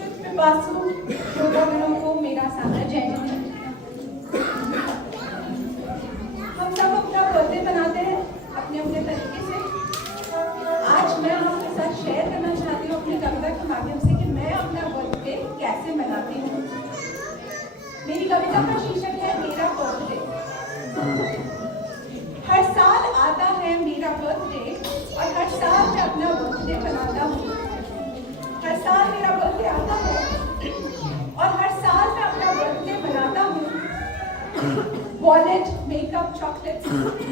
पिपासु श्रोतागणों को मेरा सादर जय जय। हम सब अपना बर्थडे मनाते हैं अपने अपने तरीके से। आज मैं आपके साथ शेयर करना चाहती हूँ अपनी कविता के माध्यम से कि मैं अपना बर्थडे कैसे मनाती हूँ। मेरी कविता का शीर्षक है मेरा बर्थडे। हर साल आता है मेरा बर्थडे और हर साल मैं अपना बर्थडे मनाता हूँ। हर साल मेरा बर्थडे आता है और हर साल मैं अपना बर्थडे मनाता हूँ। वॉलेट, मेकअप, चॉकलेट्स,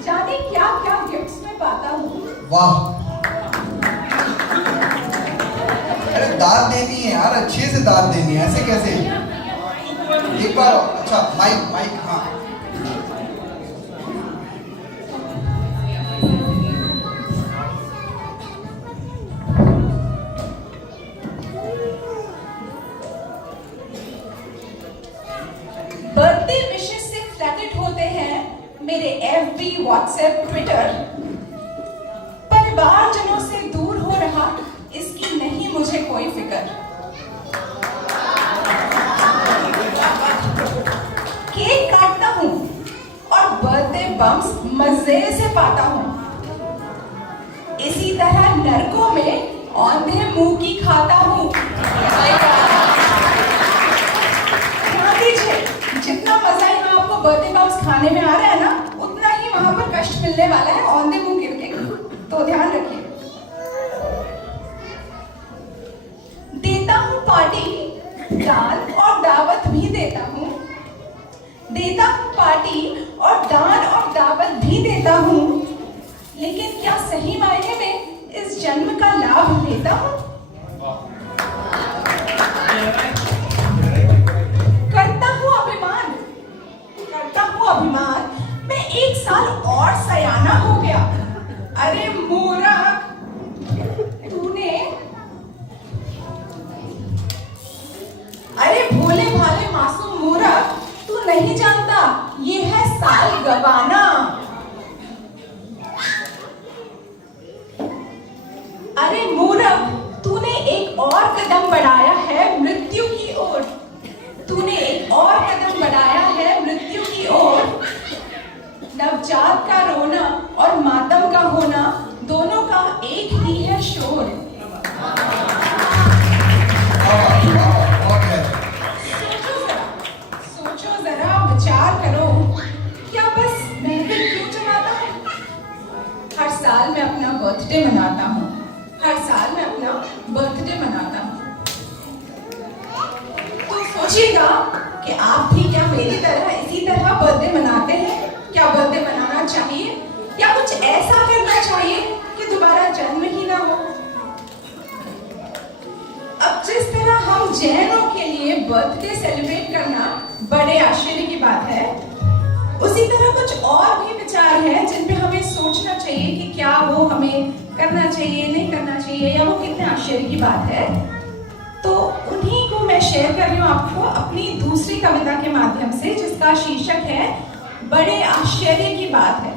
जाने क्या क्या गिफ्ट्स में पाता हूँ। वाह, अरे दाद देनी है यार, अच्छे से दाद देनी है, ऐसे कैसे? एक बार अच्छा माइक माइक हाँ। बर्थडे विशेस से फ्लैटेड होते हैं मेरे FB, WhatsApp, ट्विटर। परिवारजनों से दूर हो रहा इसकी नहीं मुझे कोई फिक्र। केक काटता हूँ और बर्थडे बम्स मजे से पाता हूँ। इसी तरह नरकों में औंधे मुंह की खाता हूँ। जितना मजा यहाँ आपको बर्थडे बम्स खाने में आ रहा है ना, उतना ही वहां पर कष्ट मिलने वाला है औंधे मुंह गिर के, तो ध्यान रखिए। देता हूँ पार्टी, दान और दावत भी देता हूँ। देता हूँ पार्टी और दान और दावत भी देता हूँ, लेकिन क्या सही मायने में इस जन्म का लाभ लेता हूँ? अभिमान मैं एक साल और सयाना हो गया। अरे मूर्ख, तूने अरे भोले भाले मासूम मूर्ख, तू नहीं जानता ये है साल गवाना। अरे मूर्ख, तूने एक और कदम बढ़ाया है मृत्यु की ओर। तूने एक और कदम बढ़ाया है मृत्यु की ओर। नवजात का रोना और मातम का होना दोनों का एक ही है शोर। सोचो जरा, विचार करो, क्या बस महफिल क्यों जमाता हूँ? हर साल मैं अपना बर्थडे मनाता हूँ। हर साल मैं अपना बर्थडे मनाता हूँ। तो सोचिएगा कि आप भी क्या मेरी तरह इसी तरह बर्थडे मनाते हैं? क्या बर्थडे मनाना चाहिए या कुछ ऐसा करना चाहिए कि दोबारा जन्म ही ना हो? अब जिस तरह हम जैनों के लिए बर्थडे सेलिब्रेट करना बड़े आश्चर्य की बात है, उसी तरह कुछ और भी विचार हैं जिन पे हमें सोचना चाहिए कि क्या वो हमें करना चाहिए, नहीं करना चाहिए, या वो कितने आश्चर्य की बात है। तो उन्हीं को मैं शेयर कर रही हूँ आपको अपनी दूसरी कविता के माध्यम से, जिसका शीर्षक है बड़े आश्चर्य की बात है।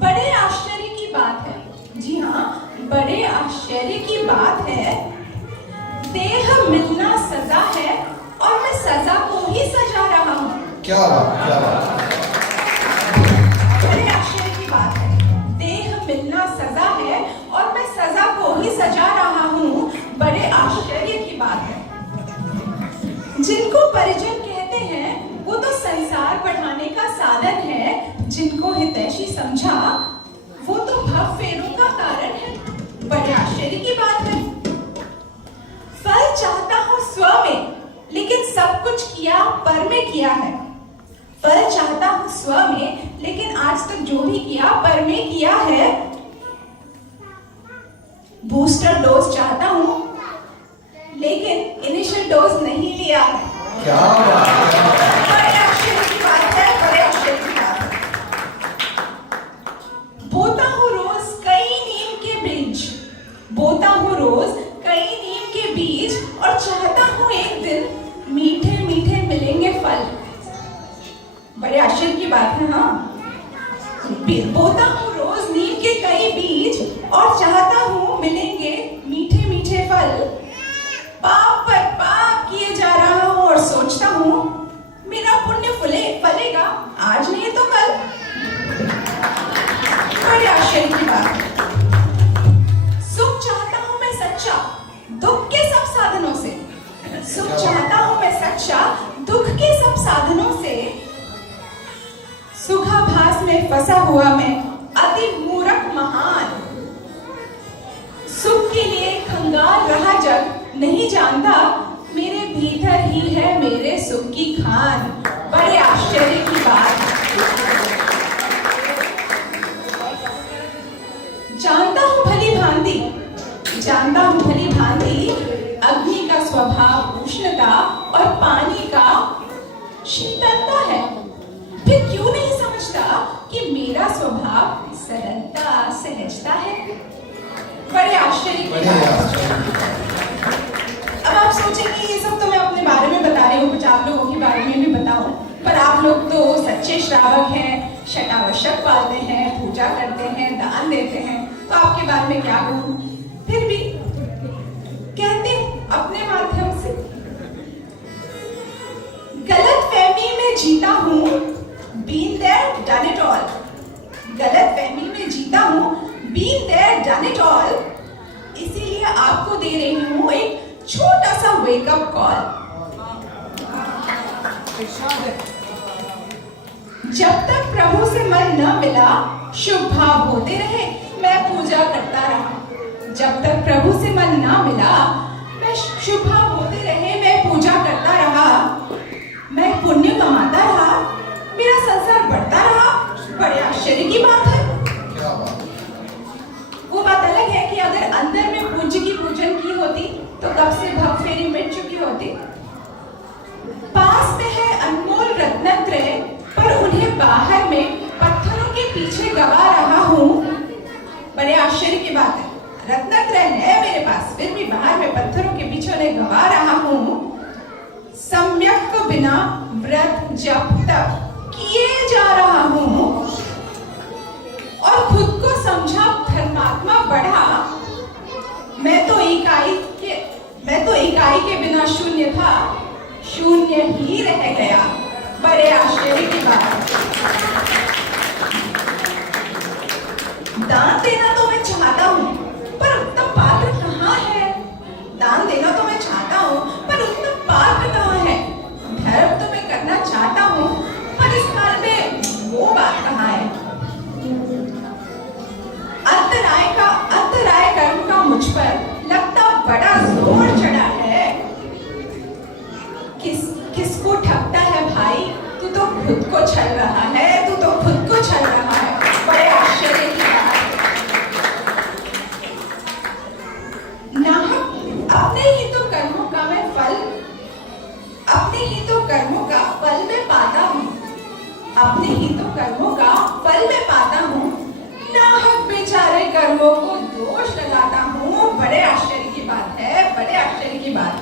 बड़े आश्चर्य की बात है, जी हाँ, बड़े आश्चर्य की बात है। देह मिलना सजा है और मैं सजा को ही सजा रहा हूँ। क्या बात, क्या बात। बड़े आश्चर्य की बात है। देह मिलना सजा है और मैं सजा को ही सजा रहा हूँ। बड़े आश्चर्य की बात है। जिनको परिजन कहते हैं वो तो संसार बढ़ाने का साधन है। जिनको हितैषी समझा वो तो भव फेरों का कारण है। बड़े आश्चर्य की बात है। फल चाहता हूँ स्व में, लेकिन सब कुछ किया पर में किया है। फल चाहता हूँ स्व में, लेकिन आज तक जो भी किया पर में किया है। बूस्टर डोज चाहता हूँ, लेकिन इनिशियल डोज नहीं लिया है। क्या बात, क्या बात। बड़े आश्चर्य की बात है, बड़े आश्चर्य की बात है। बोता हूँ रोज कई नीम के बीज, बोता हूँ रोज कई नीम के बीज, और चाहता हूँ एक दिन मीठे मीठे मिलेंगे फल। बड़े आश्चर्य की बात है। हाँ, बोता हूँ रोज नीम के कई बीज और चाहता हूँ मिलेंगे मीठे मीठे फल। फंसा हुआ मैं अति मूर्ख महान। सुख के लिए खंगाल रहा जग, नहीं जानता मेरे भीतर ही है मेरे सुख की खान। बड़े आश्चर्य की बात। जानता हूं भली भांति अग्नि का स्वभाव उष्णता और पानी का शीतलता है, फिर क्यों नहीं समझता कि मेरा स्वभाव सरलता सहजता है। बड़े आश्चर्य की बात। अब आप सोचेंगे ये सब तो मैं अपने बारे में बता रही हूँ, कुछ आप लोगों के बारे में भी बताऊं, पर आप लोग तो सच्चे श्रावक हैं, शटावशक पालते हैं, पूजा करते हैं, दान देते हैं, तो आपके बारे में क्या कहूँ। फिर भी कहते अपने माध्यम से गलतफहमी में जीता हूँ, been there done it all। गलतफहमी में जीता हूँ, been there done it all। इसीलिए आपको दे रही हूँ एक छोटा सा वेकअप कॉल। जब तक प्रभु से मन न मिला, शुभ भाव होते रहे, मैं पूजा करता रहा। जब तक प्रभु से मन न मिला, मैं शुभ भाव होते रहे, मैं पूजा करता रहा, मैं पुण्य कमाता रहा, मेरा संसार बढ़ता रहा। बड़े आश्चर्य की बात है। वो बात अलग है कि अगर अंदर में पूज्य की पूजन की होती तो कब से भव फेरी मिट चुकी होती। पास में है अनमोल रत्नत्रय, पर उन्हें बाहर में पत्थरों के पीछे गवा रहा हूँ। बड़े आश्चर्य की बात है, रत्नत्रय है मेरे पास, फिर भी बाहर में पत्थरों के पीछे उन्हें गवा रहा हूँ। सम्यक को बिना व्रत जप तप किए जा रहा हूँ और खुद को समझा धर्मात्मा बढ़ा। मैं तो इकाई के बिना शून्य था, शून्य ही रह गया। बड़े आश्चर्य की बात। दान देना तो मैं चाहता हूँ, पर उत्तम पात्र कहाँ है। दान देना तो मैं चाहता हूँ, पर उत्तम पात्र कहाँ है। धर्म तो मैं करना चाहता हूँ, पर इस काल में वो बात कहाँ है। अंतराय कर्म का मुझ पर लगता बड़ा जोर चढ़ा है। किसको ठगता है भाई, तू तो खुद को छल रहा है, तू तो खुद को छल रहा है। बड़े आश्चर्य की बात। अपने ही तो कर्मों का फल में पाता हूँ। अपने ही तो कर्मों का फल में पाता हूँ, नाहक बेचारे कर्मों को दोष लगाता हूँ। बड़े आश्चर्य की बात है, बड़े आश्चर्य की बात।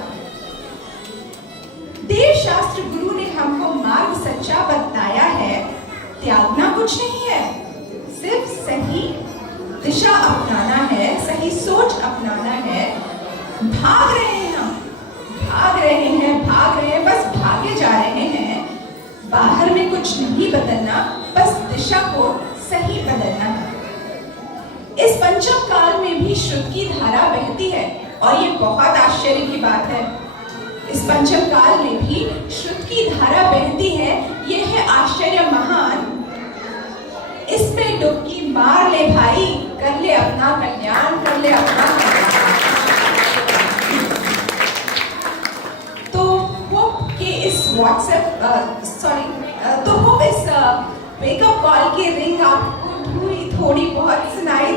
देव शास्त्र गुरु ने हमको मार्ग सच्चा बताया है, त्यागना कुछ नहीं है, सिर्फ सही दिशा अपनाना है, सही सोच अपनाना है। भाग रहे हैं हम, भाग रहे हैं, बस भागे जा रहे हैं। बाहर में कुछ नहीं बदलना, बस दिशा को सही बदलना है। इस पंचम काल में भी श्रुत की धारा बहती है, और ये बहुत आश्चर्य की बात है। इस पंचम काल में भी श्रुत की धारा बहती है, ये है आश्चर्य महान। इसमें डुबकी मार ले भाई, कर ले अपना कल्याण, कर ले अपना कल्याण। तो होप कि इस वेकअप कॉल की रिंग आपको थोड़ी बहुत सुनाई